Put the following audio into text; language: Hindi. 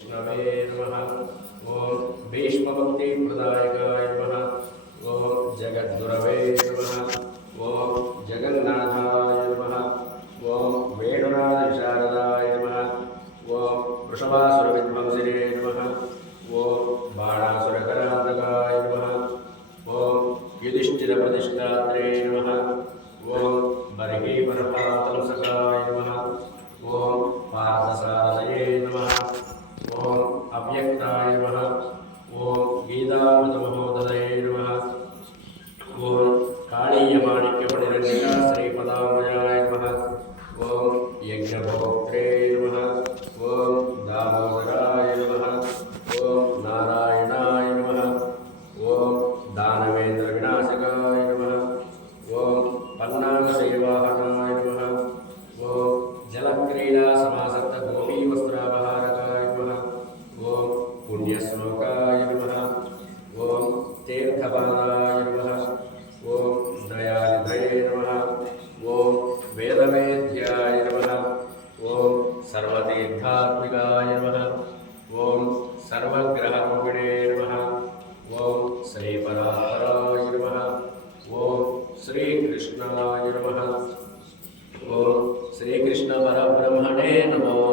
विष्णवे नमः। ओम भीष्मभक्तिप्रदायकाय नमः। ओम जगद्गुरवे नमः। ओम जगन्नाथाय नमः। ओम वेणुनाथविशारदाय नमः। ओम वृषभासुरविध्वंसिने नमः। ओम बाणासुरकरान्तकाय नमः। ओम युधिष्ठिरप्रतिष्ठात्रे नमः। ओम बर्हिपरपातंसकाय नमः। ओम पार्थसारथये नमः। ओम अव्यक्ताय नमः। ओम गीतामृतमहोदये नमः। ओम कालीयमाणिक्यमणिरञ्जिका श्रीपदाम्बुजाय नमः। ओम यज्ञभोक्त्रे नमः। ओम दामोदराय नमः। ओम नारायणाय नमः। ओम दानवेन्द्रविनाशकाय नमः। ओम पन्नागसेवाहनाय नमः। ओम जलक्रीडासमासक्त गोपीवस्त्रापहारकाय नमः। ओम पुण्यश्लोकाय नमः। ओम तीर्थपादाय नमः। ओम दयानिधये नमः। ओम वेदवेद्याय नमः। ओम सर्वतीर्थात्मिकाय नमः। ओम सर्वग्रहरूपिणे नमः। ओम श्रीपरात्पराय नमः। ओम श्रीकृष्णाय नमः। ओम श्रीकृष्ण परब्रह्मणे नमो